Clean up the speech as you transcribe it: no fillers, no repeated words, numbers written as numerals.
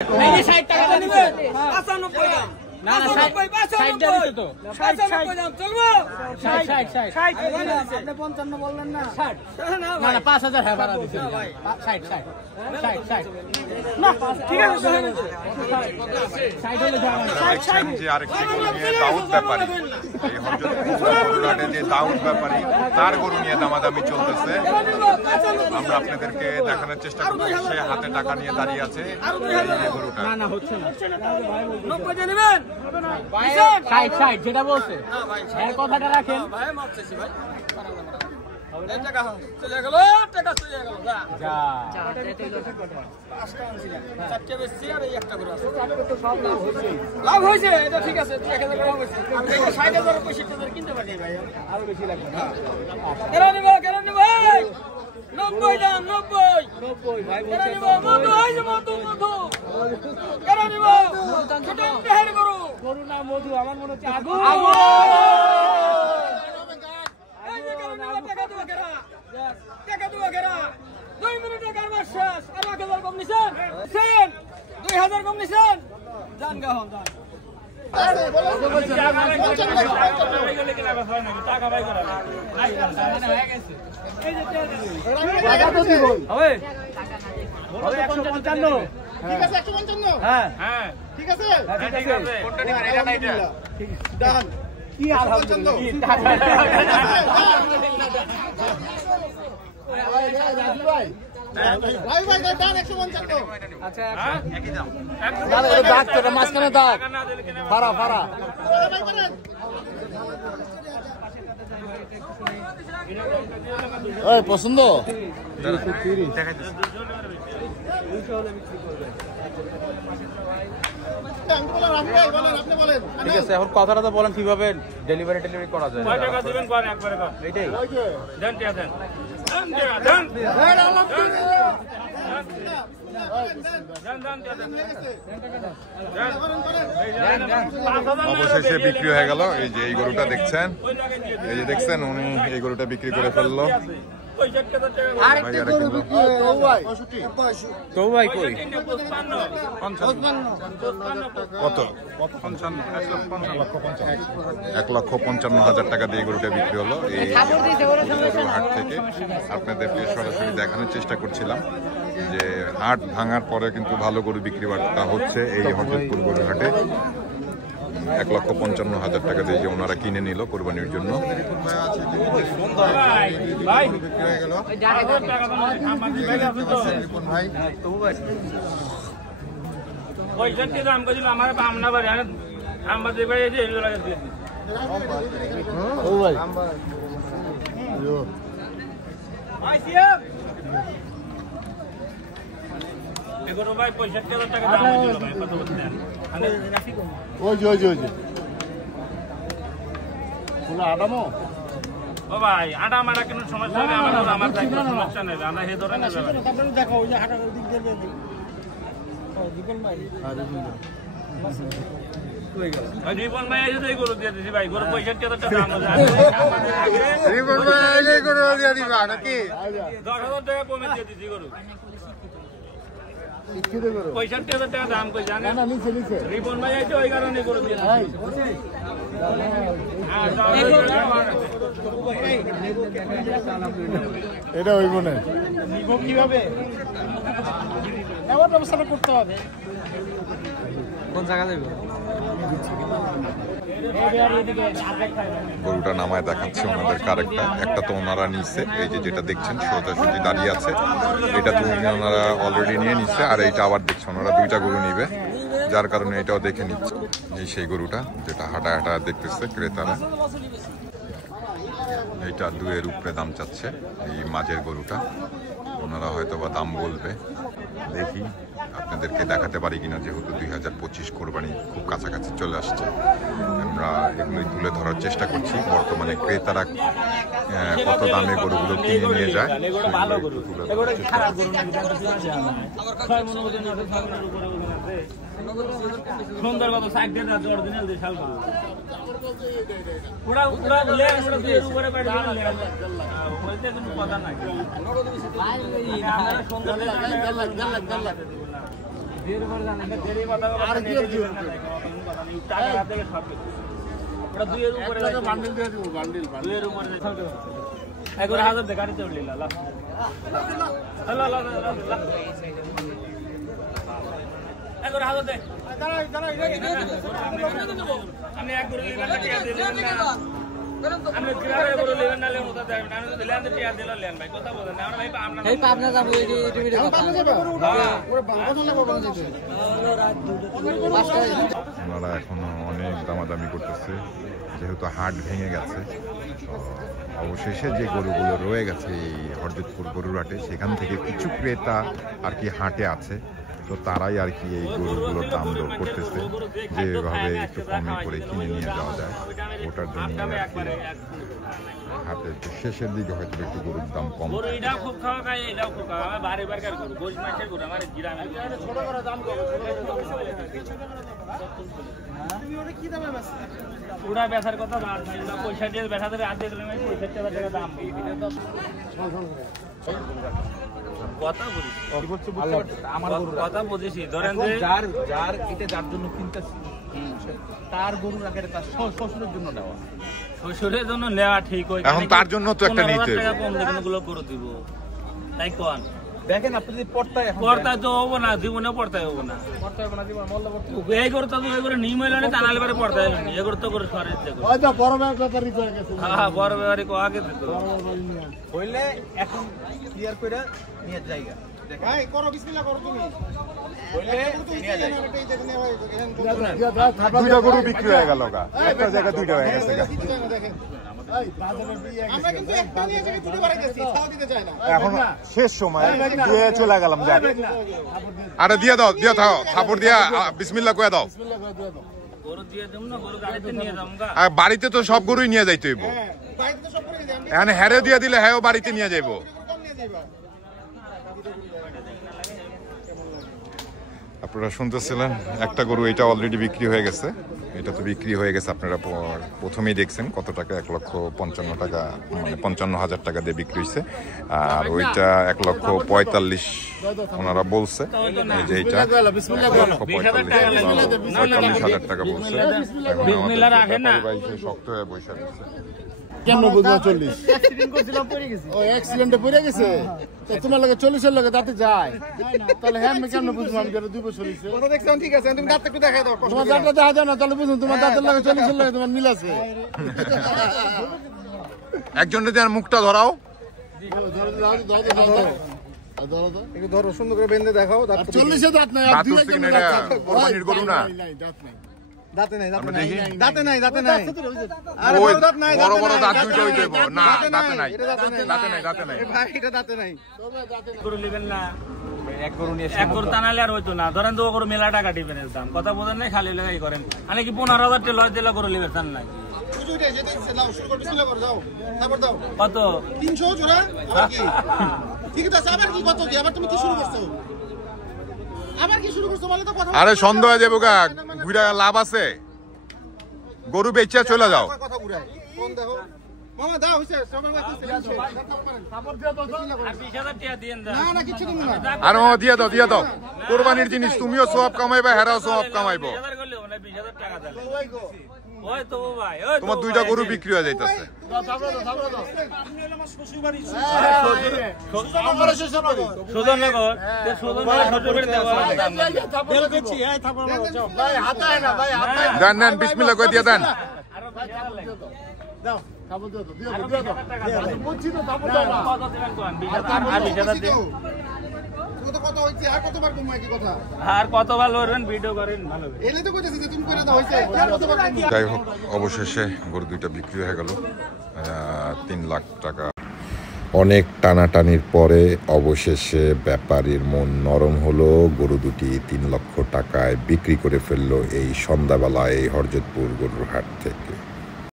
60 টাকা দিবেন 95 দাম না না 60 তো 60 দাম চলবো 60 আপনি 55 বললেন না 60 না না 5000 হ্যাঁ ভাড়া দিছেন ভাই 60 না ঠিক আছে 60 হলে যাও 60 যে আরেকটি গরু নিয়ে দাউদ ব্যাপারী এই হযরতপুরহাটে যে দাউদ ব্যাপারী তার গরু নিয়ে দামাদামি চলতেছে আমরা আপনাদেরকে দেখানোর চেষ্টা করছি সে হাতে টাকা নিয়ে দাঁড়িয়ে আছে এই গরুটা না না হচ্ছে না 90 নেবেন ভাই 60 যেটা বলছে না ভাই এর কথাটা রাখেন ভাই মাপ চাইছি ভাই এই টাকা চলে গেল টাকা চলে গেল যা পাঁচটা আনছি না চারটে বেশি আর এই একটা করে আছে তো সব লাভ হইছে এটা ঠিক আছে 1000 লাভ হইছে 60000 65,000 কিনতে পারি ভাই আরো বেশি লাগবে কেন নিব ভাই 90 দাম 90 ভাই বলছে মধু হইছে মধু কেন নিব ছোট হেড গরু না মধু আমার মনে হচ্ছে আগু এই যে কেন নিব টাকা দুয়া কেরা 2 মিনিটে কারবার শেষ আর 1000 কম নিছেন 2000 কম নিছেন জান গাহন জান টাকা ভাই করা হয়ে গেছে টাকা তো দিব হবে 155 ঠিক আছে 155 হ্যাঁ ঠিক আছে ঠিক আছে কোনটা নিবেন এটা না এটা ঠিক ডান কি আলহামদুলিল্লাহ ভাই ভাই ডান 155 আচ্ছা একই দাম দাদা এটা দাগ তো মাঝখানে দাগ ফারা ভাই বলেন ওই পছন্দ 230 দেখাইতেছি 200 হলে বিক্রি করবে ঠিক আছে এখন কথাটা তো বলেন কিভাবে ডেলিভারি করা যায় কয় টাকা দিবেন কোন একবারে কর এইটাই দেন টিয়া দেন অবশেষে বিক্রি হয়ে গেল এই যে এই গরুটা দেখছেন উনি এই গরুটা বিক্রি করে ফেললো কত 1,55,000 টাকা দিয়ে গরুটা বিক্রি হলো এই হাট থেকে আপনাদেরকে সরাসরি দেখানোর চেষ্টা করছিলাম যে হাট ভাঙার পরে কিন্তু ভালো গরু বিক্রি বার্তা হচ্ছে এই হযরতপুর গরুর হাটে 1,55,000 টাকা দিয়ে যে ওনারা কিনে নিল কোরবানির জন্য ভাই 65,000 টাকা দাম হয়েছিল ভাই কত বলছেন ওই যে ফুলা আডামো ও ভাই আডা মারা কোনো সমস্যা নেই আমার কোনো সমস্যা নেই আমরা হে ধরে নেব আপনারা দেখো ওই যে হাটা ওই দিক দিয়ে দিই ও দীপন ভাই কই গেল ওই দীপন ভাই এই যে গরু দিয়ে দিছি ভাই গরু 65,000 টাকা দাম আছে দীপন ভাই এই গরু দিয়ে দিবা নাকি 10,000 টাকা কমে দিয়ে দিছি গরু 65,000 টাকা দাম কই জানেন না নিচে রিপন ভাই আছে ওই কারণে করে দিয়ে এটা হইব না নিব কিভাবে এমন ব্যবস্থা করতে হবে কোন জায়গা যাইব গরুটা নামায় দেখাচ্ছে ওনাদের কারেক্টটা একটা তো ওনারা নিচ্ছে এই যে যেটা দেখছেন সোজাসুজি দাঁড়িয়ে আছে এটা তো ওনারা অলরেডি নিয়ে নিচ্ছে আর এইটা আবার দেখছে ওনারা দুইটা গরু নিবে যার কারণে এটাও দেখে নিচ্ছে এই সেই গরুটা যেটা হাঁটা হাঁটা দেখতেছে ক্রেতারা এইটা 2-এর উপরে দাম চাচ্ছে এই মাঝের গরুটা ওনারা হয়তো বা দাম বলবে দেখি আপনাদেরকে দেখাতে পারি কিনা যেহেতু 2025 কোরবানি খুব কাছাকাছি চলে আসছে আমরা এগুলোই তুলে ধরার চেষ্টা করছি বর্তমানে ক্রেতারা কত দামে গরুগুলো কিনে নিয়ে যায় সুন্দর কত সাইড দিয়ে দাও অরিজিনাল দিয়ে শাল করব পুরা পুরা লে আমরা দিয়ে উপরে পাড়ি দিলাম বলতে কোনো কথা নাই ভাই সুন্দর ওনারা এখনো অনেক দামাদামি করতেছে, যেহেতু হাট ভেঙে গেছে। অবশেষে যে গরুগুলো রয়ে গেছে এই হরজতপুর গরুর হাটে, সেখান থেকে কিছু ক্রেতা আর কি হাটে আছে, তো তারাই আর কি এই গরুগুলোর দাম দর করতেছে, যেভাবে একটু কমে করে কিনে নিয়ে যাওয়া যায় ওটার জন্য আর কি। হাটের শেষের দিকে হয়তো একটু গরুর দাম কম। পুরা বেচার কথা পয়সা দিয়ে বেচা দেবে, আধে পয়সা দাম কথা বুঝেছি। ধরেন যার এটা যার জন্য কিনতেছি, তার গরুর আগে তার শ্বশুরের জন্য নেওয়া, শ্বশুরের জন্য নেওয়া ঠিক হয়। এখন তার জন্য তো একটা নিতে গুলো করে দিব, তাই কোন দেখেন আপনি যদি পড়তায় তো হবো না, জীবনে পড়তায় হবো না। এই করে তো এই করে নিম হইল না, টানালে পারে পড়তায় হয়নি। এ করে তো করে সরে বড় ব্যাপারী আগে দিত হইলে এখন ক্লিয়ার করে নিয়ে জায়গা ভাই করো, বিসমিল্লাহ করো তুমি। দুইটা গরু বিক্রি হয়ে গেল, একটা জায়গা দুইটা হয়ে গেছে। এখন শেষ সময় দিয়ে চলে গেলাম। আরে দিয়ে দাও, দিয়ে দাও, থাপড় দিয়া বিসমিল্লাহ কয়ে দাও। বাড়িতে তো সব গরুই নিয়ে যাইতে হইব, এখানে হ্যারে দিয়ে দিলে হ্যাঁ বাড়িতে নিয়ে যাইব। আপনারা শুনতেছিলেন একটা গরু, এটা অলরেডি বিক্রি হয়ে গেছে। এটা তো বিক্রি হয়ে গেছে, আপনারা প্রথমেই দেখছেন কত টাকা, 1,55,000 টাকা, মানে 55,000 টাকা দিয়ে বিক্রি হয়েছে। আর ওইটা 1,45,000 ওনারা বলছে, এই যে এইটা 1,45,000 টাকা বলছে। শক্ত হয়ে বসে গেছে। কেন বুঝবো 40 ও অ্যাক্সিডেন্টে পড়ে গেছে, তোমার লাগে 40-এর লাগে দাঁতে যায়, তাহলে হ্যাঁ আমি কেমন বুঝবো? আমি 2 বছর হয়েছে ঠিক আছে, তুমি দাঁত একটু দেখাই দাও। তোমার দাঁতটা দেখা যায় না, তাহলে বুঝুন তোমার দাঁতের লাগে 40-এর লাগে তোমার মিল আছে। একজনের দিয়ে মুখটা ধরাও, একটু ধরো, সুন্দর করে বেঁধে দেখাও। 40-এর দাঁত নাই, দাঁত উঠছে কিনা? এটা কোরবানির গরু না, দাঁতে নাই, দাঁতে নাই, দাঁতে নাই, দাঁতে নাই। ওই বড় বড় দাঁত দুটো হইতে হইব না, দাঁতে নাই, দাঁতে নাই, দাঁতে নাই ভাই, এটা দাঁতে নাই। গরু নেবেন না, এক গরু টানালে আর হইতো না। ধরেন তো গরু মেলা টাকা দিবেন, দাম কথা বোঝেন নাই, খালি লেগাই করেন। মানে কি 15,000 টাকা লজ দিলে গরু নেবেন চান নাকি? কত 300 জোড়া? ঠিক আছে, আবার কি কত? আবার তুমি কি শুরু করছো? আবার কি শুরু করছো? বলে তো কথা। আরে সন্দেহ হয়ে যাবো গা, ঘুরে লাভ আছে, গরু বেচা চলে যাও। কথা ঘুরায় কোন দেখো মামা, দাও হইছে সবার কাছে 20,000 টাকা দিয়েন। না না কিছু তুমি না। আরে দিয়ে দাও, দিয়ে দাও, কোরবানির জিনিস, তুমিও সওয়াব কামাইবা, হেরাও সওয়াব কামাইবো। 20,000 টাকা দেন। ওই তো ভাই, তোমার 2টা গরু বিক্রি হয়ে যাইতাছে। দেন দেন, বিসমিল্লাহ করে দিয়ে দেন। আর কতবার লড়বেন, ভিডিও করেন ভালো। যাই হোক, অবশেষে গরু 2টা বিক্রি হয়ে গেল 3 লাখ টাকা। অনেক টানাটানির পরে অবশেষে ব্যাপারীর মন নরম হলো, গরু 2টি 3 লক্ষ টাকায় বিক্রি করে ফেললো এই সন্ধ্যাবেলায় এই হরজতপুর গরুর হাট থেকে।